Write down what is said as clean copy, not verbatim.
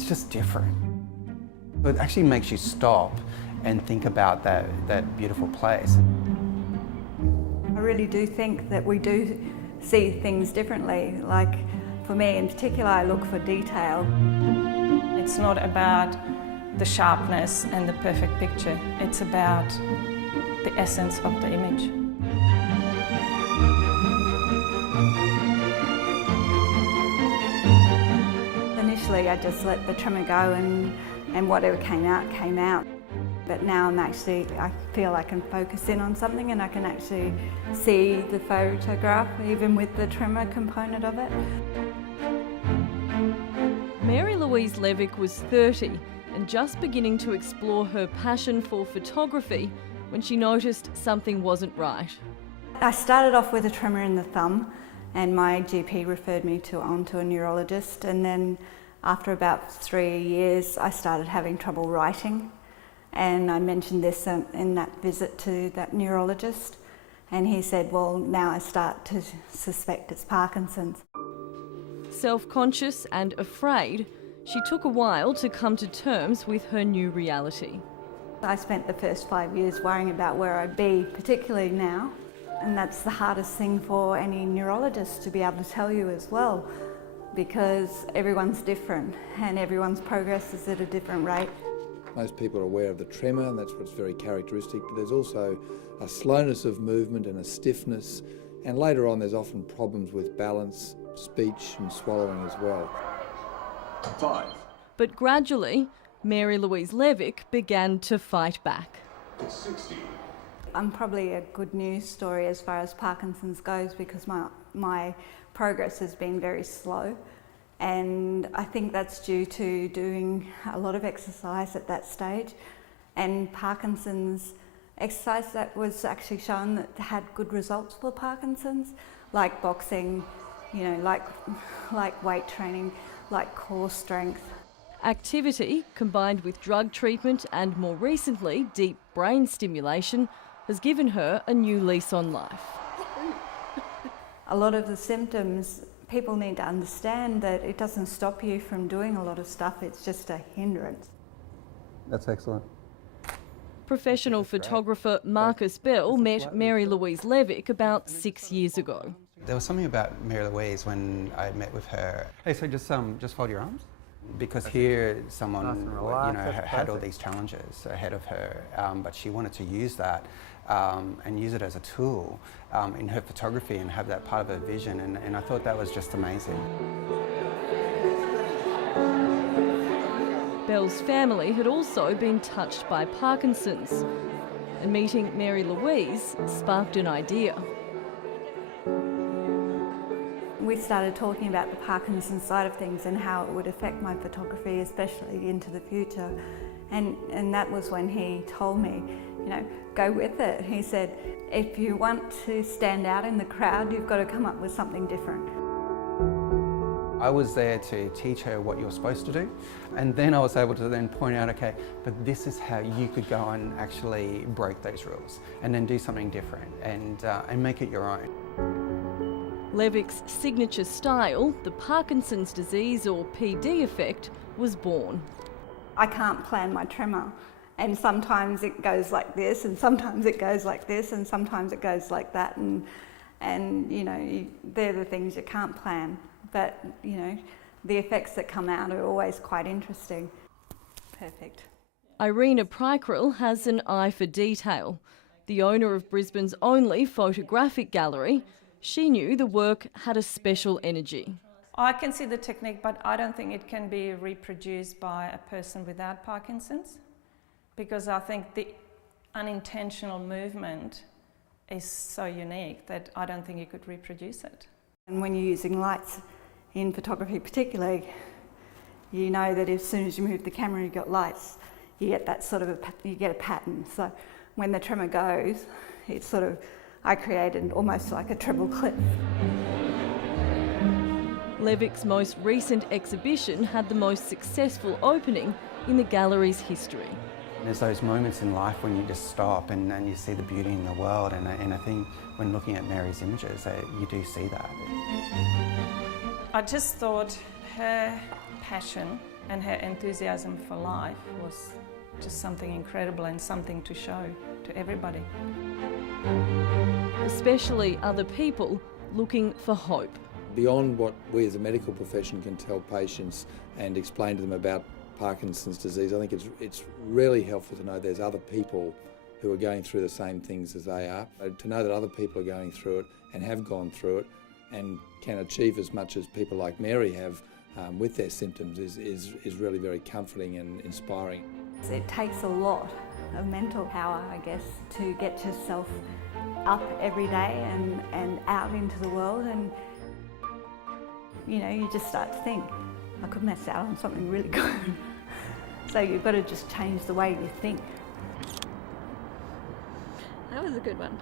it's just different. It actually makes you stop and think about that beautiful place. I really do think that we do see things differently. Like for me in particular, I look for detail. It's not about the sharpness and the perfect picture. It's about the essence of the image. Initially, I just let the trimmer go and whatever came out, came out. But now I feel I can focus in on something and I can actually see the photograph, even with the trimmer component of it. Mary Louise Levick was 30 and just beginning to explore her passion for photography when she noticed something wasn't right. I started off with a tremor in the thumb and my GP referred me on to a neurologist, and then after about 3 years I started having trouble writing, and I mentioned this in that visit to that neurologist, and he said, well, now I start to suspect it's Parkinson's. Self-conscious and afraid, she took a while to come to terms with her new reality. I spent the first 5 years worrying about where I'd be, particularly now, and that's the hardest thing for any neurologist to be able to tell you as well, because everyone's different and everyone's progress is at a different rate. Most people are aware of the tremor, and that's what's very characteristic, but there's also a slowness of movement and a stiffness, and later on there's often problems with balance, speech and swallowing as well. 5. But gradually, Mary Louise Levick began to fight back. 60. I'm probably a good news story as far as Parkinson's goes, because my progress has been very slow, and I think that's due to doing a lot of exercise at that stage, and Parkinson's exercise that was actually shown that had good results for Parkinson's, like boxing, you know, like weight training, like core strength. Activity, combined with drug treatment and more recently deep brain stimulation, has given her a new lease on life. A lot of the symptoms, people need to understand that it doesn't stop you from doing a lot of stuff, it's just a hindrance. That's excellent. Professional photographer Marcus Bell met Mary Louise Levick about 6 years ago. There was something about Mary Louise when I met with her. Hey, so just fold your arms. Because here someone had all these challenges ahead of her, but she wanted to use that and use it as a tool in her photography and have that part of her vision, and I thought that was just amazing. Bell's family had also been touched by Parkinson's, and meeting Mary Louise sparked an idea. We started talking about the Parkinson's side of things and how it would affect my photography, especially into the future. And that was when he told me, you know, go with it. He said, if you want to stand out in the crowd, you've got to come up with something different. I was there to teach her what you're supposed to do, and then I was able to then point out, okay, but this is how you could go and actually break those rules and then do something different and make it your own. Levick's signature style, the Parkinson's disease or PD effect, was born. I can't plan my tremor, and sometimes it goes like this, and sometimes it goes like this, and sometimes it goes like that, and you know, they're the things you can't plan. But you know, the effects that come out are always quite interesting. Perfect. Irina Prykril has an eye for detail. The owner of Brisbane's only photographic gallery, she knew the work had a special energy. I can see the technique, but I don't think it can be reproduced by a person without Parkinson's, because I think the unintentional movement is so unique that I don't think you could reproduce it. And when you're using lights in photography particularly, you know that as soon as you move the camera, you've got lights, you get that sort of you get a pattern. So when the tremor goes, it's sort of, I created almost like a treble clip. Levick's most recent exhibition had the most successful opening in the gallery's history. There's those moments in life when you just stop and you see the beauty in the world, and I think when looking at Mary's images, you do see that. I just thought her passion and her enthusiasm for life was just something incredible and something to show to everybody. Especially other people looking for hope. Beyond what we as a medical profession can tell patients and explain to them about Parkinson's disease, I think it's really helpful to know there's other people who are going through the same things as they are. To know that other people are going through it and have gone through it and can achieve as much as people like Mary have with their symptoms is really very comforting and inspiring. It takes a lot of mental power, I guess, to get yourself up every day and out into the world, and you just start to think, I could miss out on something really good. So you've got to just change the way you think. That was a good one.